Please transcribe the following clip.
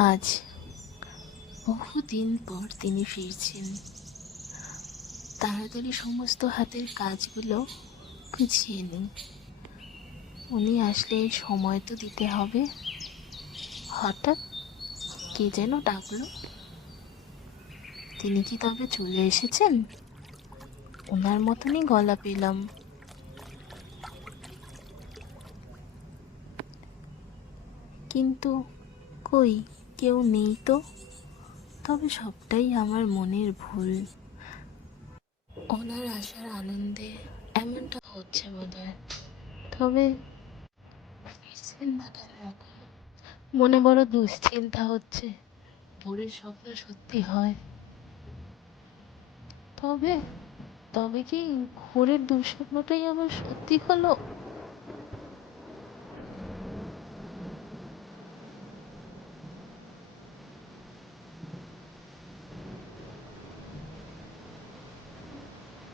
আজ বহুদিন পর তিনি ফিরছেন। তাড়াতাড়ি সমস্ত হাতের কাজগুলো গুছিয়ে নিই। উনি আসলে সময় তো দিতে হবে। হঠাৎ কে যেন ডাকলো। তিনি কি তবে চলে এসেছেন? ওনার মতনই গলা পেলাম। কিন্তু কই, কেউ নেই তো। তবে সবটাই আমার মনের ভুল। ওনার আসার আনন্দে এমনটা হচ্ছে বোধহয়। তবে ফিরছেন না কেন এখন? মনে বড় দুশ্চিন্তা হচ্ছে। ভোরের স্বপ্ন সত্যি হয়। তবে তবে কি ভোরের দুঃস্বপ্নটাই আমার সত্যি হলো?